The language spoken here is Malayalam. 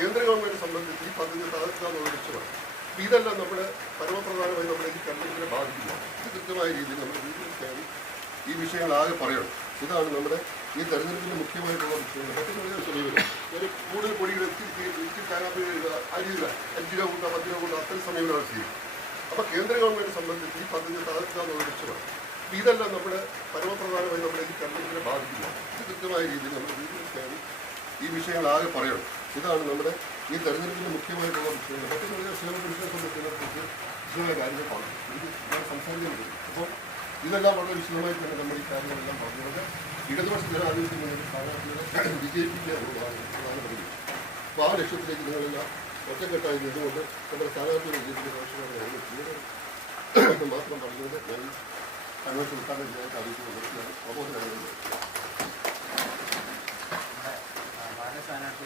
കേന്ദ്ര ഗവൺമെന്റ് സംബന്ധിച്ച് ഈ പദ്ധതി തകർക്കുക എന്നുള്ള ലക്ഷ്യമാണ്. ഇതെല്ലാം നമ്മുടെ പരമപ്രധാനമായി നമ്മുടെ ഈ തെരഞ്ഞെടുപ്പിനെ ബാധിക്കില്ല. ഇത് കൃത്യമായ രീതിയിൽ നമ്മൾ വീട്ടിൽ ഈ വിഷയങ്ങളാകെ പറയണം. ഇതാണ് നമ്മുടെ ഈ തെരഞ്ഞെടുപ്പിന്റെ മുഖ്യമായിട്ടുള്ള വിഷയങ്ങൾ. മറ്റൊരു സമീപനം ഒരു കൂടുതൽ പൊടികൾ എത്തി കാനാപ്പി അരിയുക 5 രൂപ കൊണ്ട് 10 രൂപ കൊണ്ട് അത്തരം സമീപനമാണ് ചെയ്യുന്നത്. അപ്പോൾ കേന്ദ്ര ഗവൺമെന്റ് സംബന്ധിച്ച് ഈ പദ്ധതി തകർക്കുക എന്നുള്ള ലക്ഷ്യമാണ്. ഇതെല്ലാം നമ്മുടെ പരമപ്രധാനമായി നമ്മുടെ ഈ തെരഞ്ഞെടുപ്പിനെ ബാധിക്കില്ല. ഇത് കൃത്യമായ രീതിയിൽ നമ്മൾ വീട്ടിൽ ഈ വിഷയങ്ങളാകെ പറയണം. ഇതാണ് നമ്മുടെ ഈ തെരഞ്ഞെടുപ്പിന്റെ മുഖ്യമായിട്ടുള്ള വിഷയങ്ങൾ. മറ്റൊരു ബിസിനസ് സംബന്ധിച്ച് വിശദമായ കാര്യങ്ങൾ പറഞ്ഞു സംസാരിക്കാൻ പറ്റും. അപ്പോൾ ഇതെല്ലാം വളരെ വിശദമായി തന്നെ നമ്മൾ ഈ കാര്യങ്ങളെല്ലാം പറഞ്ഞത് ഇടതുപക്ഷ ജനാധിപത്യ സ്ഥാനാർത്ഥികളെ വിജയിപ്പിക്കുക എന്നുള്ളതാണ് പ്രധാന പദ്ധതി. അപ്പോൾ ആ ലക്ഷ്യത്തിലേക്ക് നിങ്ങളെല്ലാം ഒറ്റക്കെട്ടായി നിന്നുകൊണ്ട് നമ്മുടെ സ്ഥാനാർത്ഥികളെ വിജയിപ്പിക്കുന്ന ആവശ്യമാണ് മാത്രം പറഞ്ഞുകൊണ്ട് ഞാൻ കൺവെൻഷൻ ഉദ്ഘാടനം ചെയ്യാൻ സാധിക്കുന്നത് പ്രബോധനം സ്ഥാനാർത്ഥി